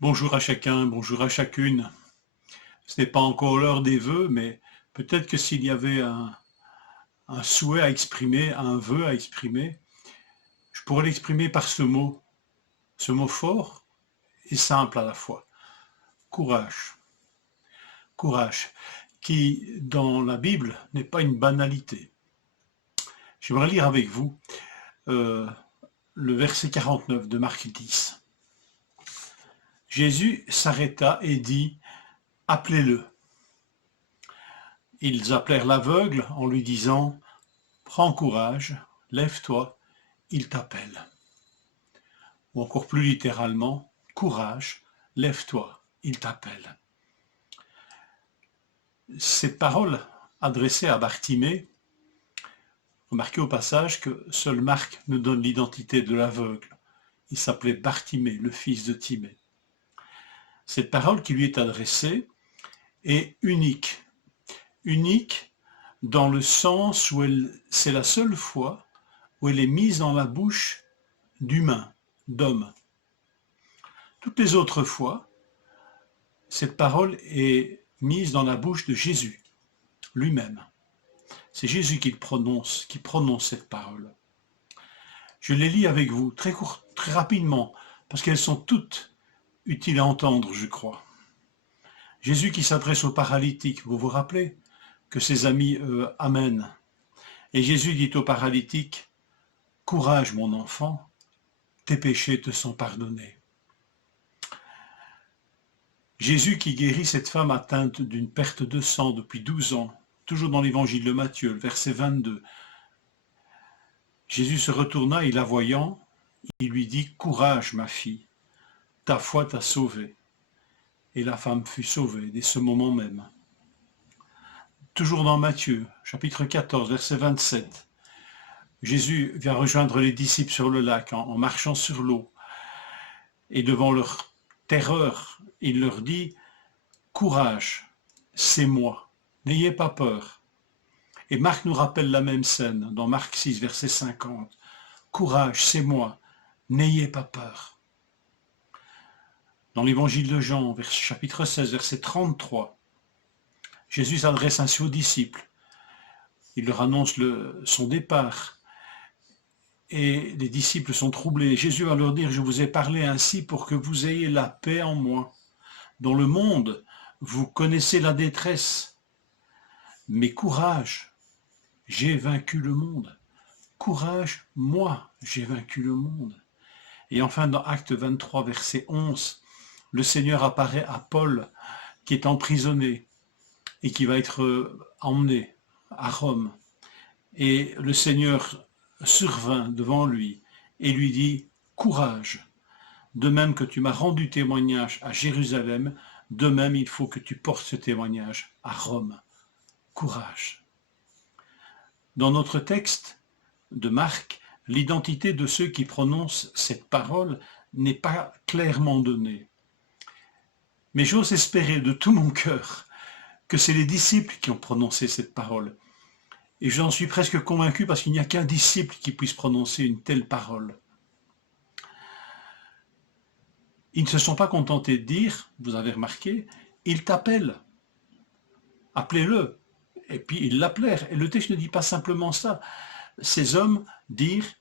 Bonjour à chacun, bonjour à chacune. Ce n'est pas encore l'heure des vœux, mais peut-être que s'il y avait un souhait à exprimer, un vœu à exprimer, je pourrais l'exprimer par ce mot fort et simple à la fois. Courage. Courage, qui dans la Bible n'est pas une banalité. J'aimerais lire avec vous euh, le verset 49 de Marc 10. Jésus s'arrêta et dit, appelez-le. Ils appelèrent l'aveugle en lui disant, prends courage, lève-toi, il t'appelle. Ou encore plus littéralement, courage, lève-toi, il t'appelle. Ces paroles adressées à Bartimée, remarquez au passage que seul Marc nous donne l'identité de l'aveugle. Il s'appelait Bartimée, le fils de Timée. Cette parole qui lui est adressée est unique. Unique dans le sens où c'est la seule fois où elle est mise dans la bouche d'humains, d'hommes. Toutes les autres fois, cette parole est mise dans la bouche de Jésus lui-même. C'est Jésus qui prononce cette parole. Je les lis avec vous très rapidement, parce qu'elles sont toutes utiles à entendre, je crois. Jésus qui s'adresse au paralytique, vous vous rappelez que ses amis amènent. Et Jésus dit au paralytique, « Courage mon enfant, tes péchés te sont pardonnés. » Jésus qui guérit cette femme atteinte d'une perte de sang depuis 12 ans, toujours dans l'évangile de Matthieu, verset 22. Jésus se retourna et la voyant, il lui dit, « Courage ma fille, ta foi t'a sauvée. » Et la femme fut sauvée dès ce moment même. Toujours dans Matthieu, chapitre 14, verset 27, Jésus vient rejoindre les disciples sur le lac en marchant sur l'eau. Et devant leur terreur, il leur dit, « Courage, c'est moi, n'ayez pas peur. » Et Marc nous rappelle la même scène dans Marc 6, verset 50. « Courage, c'est moi, n'ayez pas peur. » Dans l'évangile de Jean, chapitre 16, verset 33, Jésus s'adresse ainsi aux disciples. Il leur annonce son départ. Et les disciples sont troublés. Jésus va leur dire, « Je vous ai parlé ainsi pour que vous ayez la paix en moi. Dans le monde, vous connaissez la détresse. Mais courage, j'ai vaincu le monde. Courage, moi, j'ai vaincu le monde. » Et enfin, dans Acte 23, verset 11, le Seigneur apparaît à Paul, qui est emprisonné et qui va être emmené à Rome. Et le Seigneur survint devant lui et lui dit, « Courage, de même que tu m'as rendu témoignage à Jérusalem, de même il faut que tu portes ce témoignage à Rome. Courage. » Dans notre texte de Marc, l'identité de ceux qui prononcent cette parole n'est pas clairement donnée. Mais j'ose espérer de tout mon cœur que c'est les disciples qui ont prononcé cette parole. Et j'en suis presque convaincu parce qu'il n'y a qu'un disciple qui puisse prononcer une telle parole. Ils ne se sont pas contentés de dire, vous avez remarqué, il t'appelle, appelez-le. Et puis ils l'appelèrent. Et le texte ne dit pas simplement ça. Ces hommes dirent,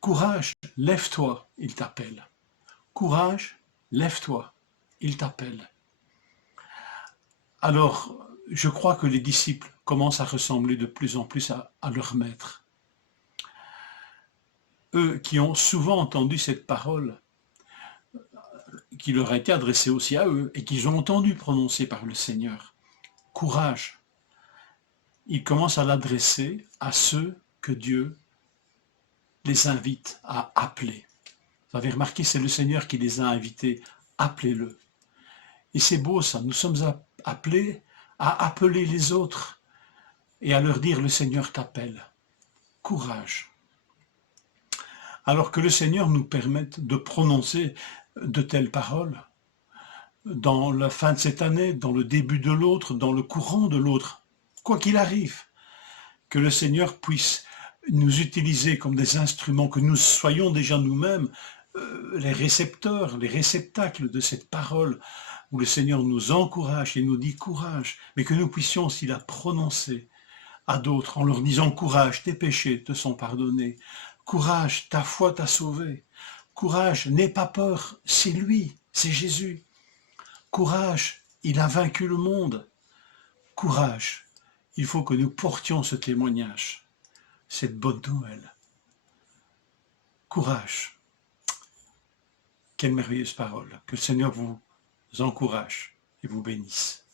courage, lève-toi, il t'appelle. Courage, lève-toi, il t'appelle. Alors, je crois que les disciples commencent à ressembler de plus en plus à leur maître. Eux qui ont souvent entendu cette parole, qui leur a été adressée aussi à eux, et qu'ils ont entendu prononcer par le Seigneur. Courage. Ils commencent à l'adresser à ceux que Dieu les invite à appeler. Vous avez remarqué, c'est le Seigneur qui les a invités. Appelez-le. Et c'est beau ça, nous sommes appelés à appeler les autres et à leur dire, le Seigneur t'appelle. Courage. Alors que le Seigneur nous permette de prononcer de telles paroles dans la fin de cette année, dans le début de l'autre, dans le courant de l'autre, quoi qu'il arrive, que le Seigneur puisse nous utiliser comme des instruments, que nous soyons déjà nous-mêmes les récepteurs, les réceptacles de cette parole où le Seigneur nous encourage et nous dit courage, mais que nous puissions aussi la prononcer à d'autres en leur disant courage, tes péchés te sont pardonnés, courage, ta foi t'a sauvé, courage, n'aie pas peur, c'est lui, c'est Jésus, courage, il a vaincu le monde, courage, il faut que nous portions ce témoignage, cette bonne nouvelle. Courage. Quelle merveilleuse parole. Que le Seigneur vous encourage et vous bénisse.